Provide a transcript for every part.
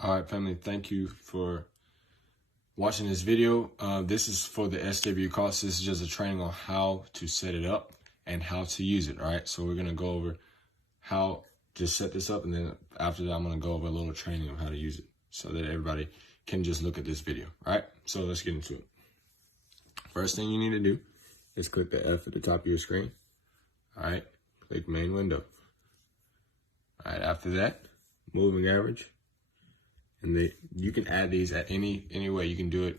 All right, family, thank you for watching this video. This is for the SW course. This is just a training on how to set it up and how to use it, all right? So we're going to go over how to set this up, and then after that, I'm going to go over a little training of how to use it so that everybody can just look at this video, all right? So let's get into it. First thing you need to do is click the F at the top of your screen, all right? Click main window. All right, after that, moving average. And you can add these at any way. You can do it,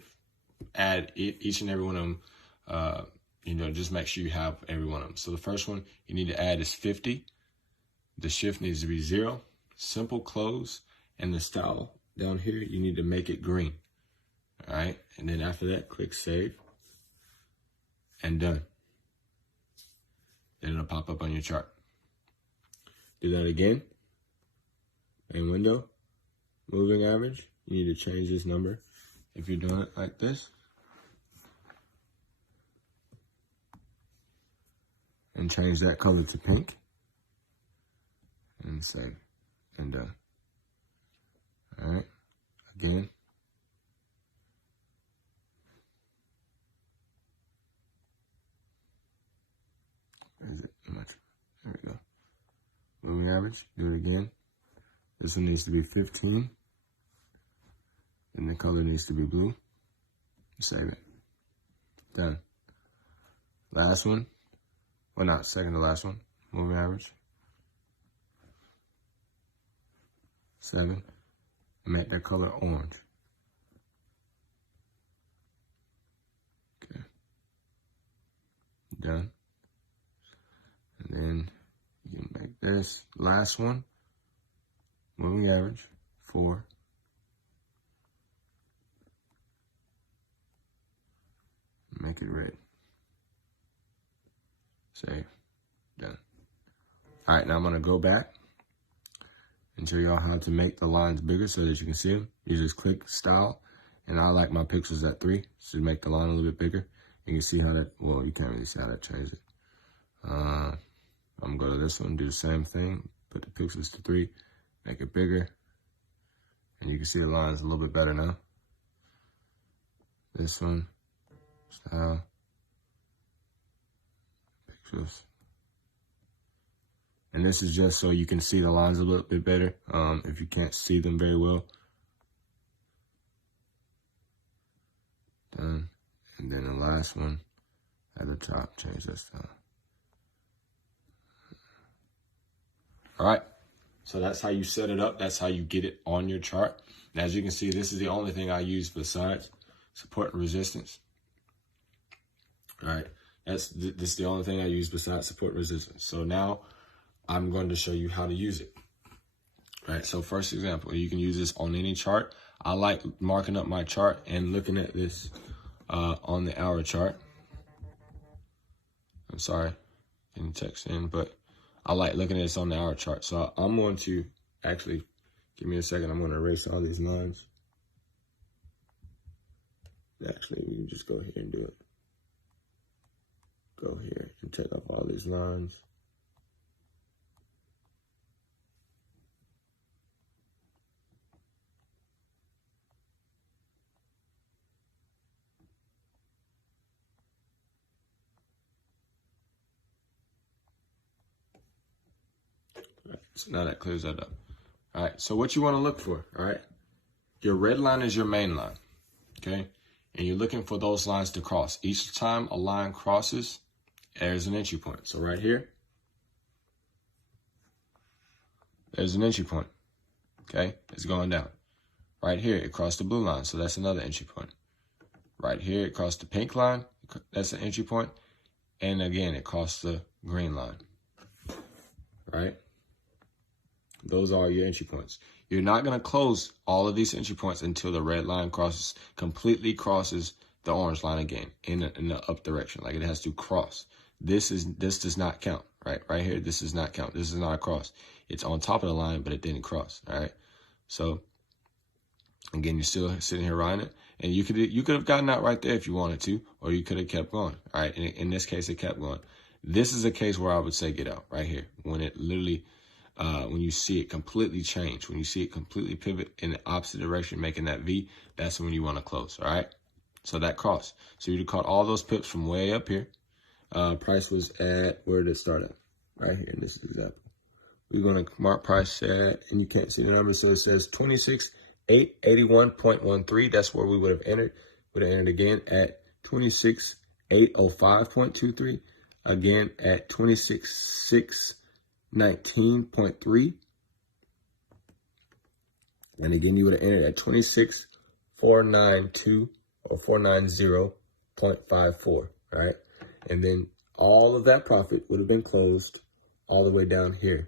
add each and every one of them. Just make sure you have every one of them. So the first one you need to add is 50. The shift needs to be 0. Simple close. And the style down here, you need to make it green. All right. And then after that, click save. And done. Then it'll pop up on your chart. Do that again. Main window. Moving average, you need to change this number if you're doing it like this. And change that color to pink. And save. And done. Alright. Again. Is it much? There we go. Moving average, do it again. This one needs to be 15. And the color needs to be blue. Save it. Done. Last one. Well, not second to last one. Moving average. 7. Make that color orange. Okay. Done. And then you can make this last one. Moving average. 4. Make it red. Save. Done. All right, now I'm going to go back and show y'all how to make the lines bigger so that you can see them. You just click style, and I like my pixels at 3 to make the line a little bit bigger. You can see how that, well, you can't really see how that changes it. I'm going to go to this one, do the same thing, put the pixels to 3, make it bigger, and you can see the lines a little bit better now. This one. Style, pixels, and this is just so you can see the lines a little bit better if you can't see them very well. Done. And then the last one at the top, change that style. All right, so that's how you set it up. That's how you get it on your chart. And as you can see, this is the only thing I use besides support and resistance. All right, this is the only thing I use besides support resistance. So now I'm going to show you how to use it. All right, so first example, you can use this on any chart. I like marking up my chart and looking at this on the hour chart. I'm sorry, getting text in, but I like looking at this on the hour chart. So I'm going to actually, give me a second, I'm going to erase all these lines. Actually, we can just go here and do it. Go here and take off all these lines. All right, so now that clears that up. All right, so what you want to look for, all right? Your red line is your main line, okay? And you're looking for those lines to cross. Each time a line crosses, there's an entry point. So right here, there's an entry point, okay? It's going down. Right here, it crossed the blue line, so that's another entry point. Right here, it crossed the pink line, that's an entry point. And again, it crossed the green line, right? Those are your entry points. You're not going to close all of these entry points until the red line completely crosses the orange line again in the up direction. Like it has to cross. This does not count, right? Right here, this does not count. This is not a cross. It's on top of the line, but it didn't cross, all right? So again, you're still sitting here riding it, and you could have gotten out right there if you wanted to, or you could have kept going, all right? In this case, it kept going. This is a case where I would say get out right here when it literally when you see it completely change, when you see it completely pivot in the opposite direction, making that V, that's when you want to close, all right? So that cross. So you caught all those pips from way up here. Price was at, where did it start at? Right here in this example. We're going to mark price at, and you can't see the number, so it says 26,881.13. That's where we would have entered. Would have entered again at 26,805.23. Again at 26,619.3. And again, you would have entered at 26,492 or 490.54, right? And then all of that profit would have been closed all the way down here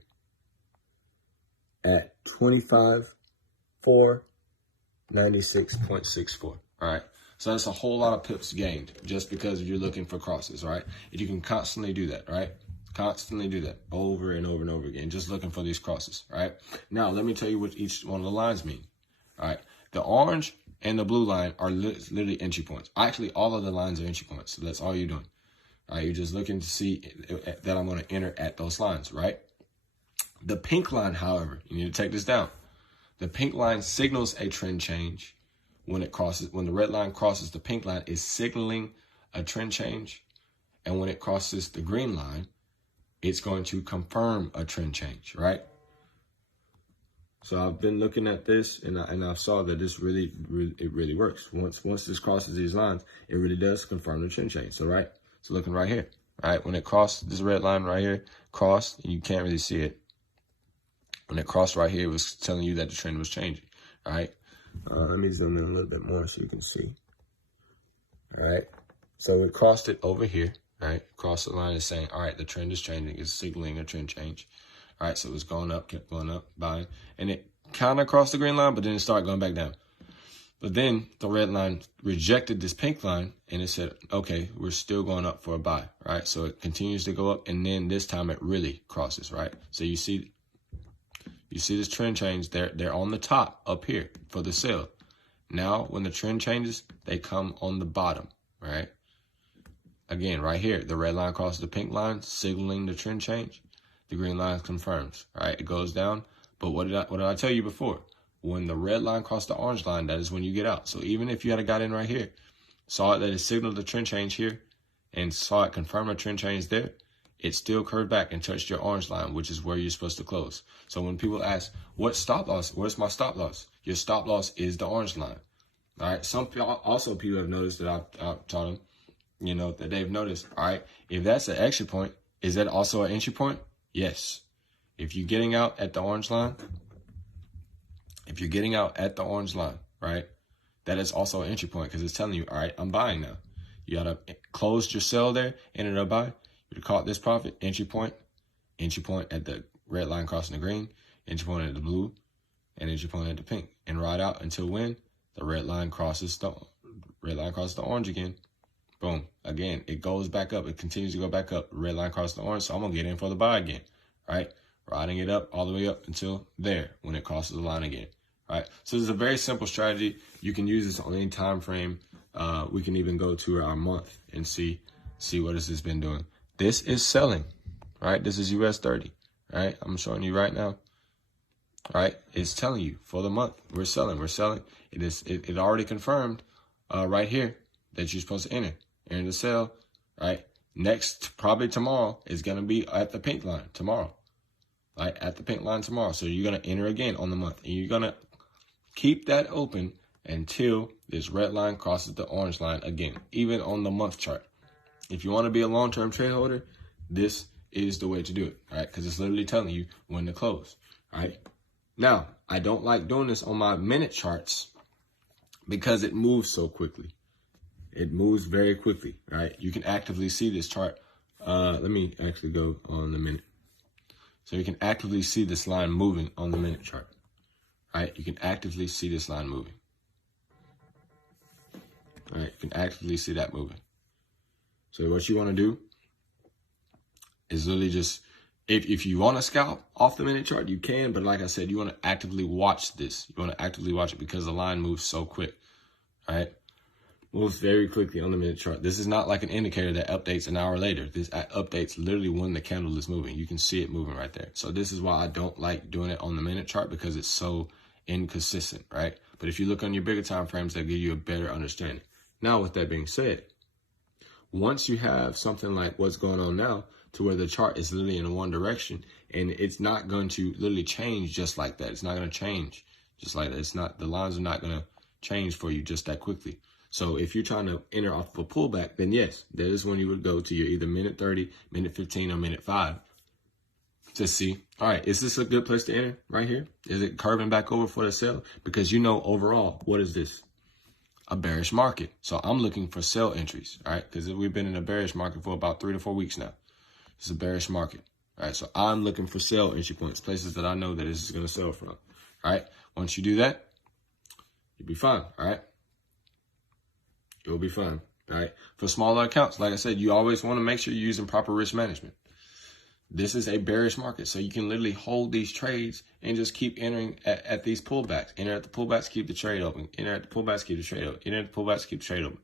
at 25,496.64, all right? So that's a whole lot of pips gained just because you're looking for crosses, right? You can constantly do that, right? Constantly do that over and over and over again, just looking for these crosses, right? Now, let me tell you what each one of the lines mean, all right? The orange and the blue line are literally entry points. Actually, all of the lines are entry points, so that's all you're doing. All right, you're just looking to see that I'm going to enter at those lines, right? The pink line, however, you need to take this down. The pink line signals a trend change. When the red line crosses the pink line, is signaling a trend change. And when it crosses the green line, it's going to confirm a trend change, right? So I've been looking at this, and I saw that this really works. Once this crosses these lines, it really does confirm the trend change. So right, so looking right here, right, when it crossed this red line right here, crossed, and you can't really see it. When it crossed right here, it was telling you that the trend was changing, all right? Let me zoom in a little bit more so you can see. All right, so it crossed it over here, right? Cross the line is saying, all right, the trend is changing. It's signaling a trend change. All right, so it was going up, kept going up, buying. And it kind of crossed the green line, but then it started going back down. But then the red line rejected this pink line, and it said, okay, we're still going up for a buy, right? So it continues to go up, and then this time it really crosses, right? So you see this trend change. They're on the top up here for the sell. Now, when the trend changes, they come on the bottom, right? Again, right here, the red line crosses the pink line, signaling the trend change. The green line confirms, right? It goes down. But what did I tell you before? When the red line crossed the orange line, that is when you get out. So even if you had got in right here, saw it that it signaled the trend change here, and saw it confirm a trend change there, it still curved back and touched your orange line, which is where you're supposed to close. So when people ask, what stop loss? Where's my stop loss? Your stop loss is the orange line. All right. Some people have noticed that I've taught them, that they've noticed, all right, if that's an exit point, is that also an entry point? Yes. If you're getting out at the orange line, right, that is also an entry point because it's telling you, all right, I'm buying now. You got to close your sell there, enter a buy. You caught this profit, entry point at the red line crossing the green, entry point at the blue, and entry point at the pink. And ride out until when the red line crosses the orange again. Boom. Again, it goes back up. It continues to go back up. Red line crosses the orange, so I'm going to get in for the buy again, right? Riding it up all the way up until there when it crosses the line again, right? So this is a very simple strategy. You can use this on any time frame. We can even go to our month and see what this has been doing. This is selling, right? This is US 30, right? I'm showing you right now, right? It's telling you for the month, we're selling. It already confirmed right here that you're supposed to enter the sell, right? Next, probably tomorrow, is going to be at the pink line tomorrow, right? At the pink line tomorrow. So you're going to enter again on the month, and you're going to keep that open until this red line crosses the orange line again, even on the month chart. If you want to be a long-term trade holder, this is the way to do it, right? Because it's literally telling you when to close, right? Now, I don't like doing this on my minute charts because it moves so quickly. It moves very quickly, right? You can actively see this chart. Let me actually go on the minute. So you can actively see this line moving on the minute chart, right? You can actively see this line moving. All right, you can actively see that moving. So what you want to do is literally just, if you want to scalp off the minute chart, you can. But like I said, you want to actively watch this. You want to actively watch it because the line moves so quick, right? moves very quickly on the minute chart. This is not like an indicator that updates an hour later. This updates literally when the candle is moving. You can see it moving right there. So this is why I don't like doing it on the minute chart, because it's so inconsistent, right? But if you look on your bigger time frames, that give you a better understanding. Now, with that being said, once you have something like what's going on now, to where the chart is literally in one direction, and it's not going to literally change just like that. It's not going to change just like that. It's not, the lines are not going to change for you just that quickly. So if you're trying to enter off of a pullback, then yes, that is when you would go to your either minute 30, minute 15, or minute 5 to see, all right, is this a good place to enter right here? Is it curving back over for the sell? Because you know, overall, what is this? A bearish market. So I'm looking for sell entries, all right? Because we've been in a bearish market for about 3 to 4 weeks now. It's a bearish market, all right? So I'm looking for sell entry points, places that I know that this is going to sell from, all right? Once you do that, you'll be fine, all right? You'll be fine, all right? For smaller accounts, like I said, you always want to make sure you're using proper risk management. This is a bearish market, so you can literally hold these trades and just keep entering at these pullbacks. Enter at the pullbacks, keep the trade open. Enter at the pullbacks, keep the trade open. Enter at the pullbacks, keep the trade open.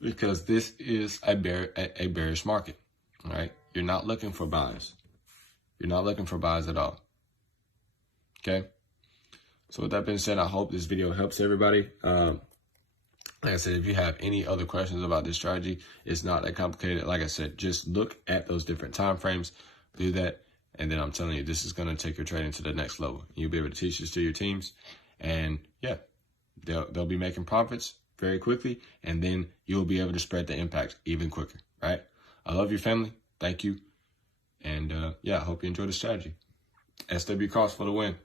Because this is a bearish market, all right? You're not looking for buys. You're not looking for buys at all, okay? So with that being said, I hope this video helps everybody. Like I said, if you have any other questions about this strategy, it's not that complicated. Like I said, just look at those different time frames, do that, and then I'm telling you, this is going to take your trading to the next level. You'll be able to teach this to your teams, and yeah, they'll be making profits very quickly, and then you'll be able to spread the impact even quicker, right? I love your family. Thank you. And yeah, I hope you enjoy the strategy. SW calls for the win.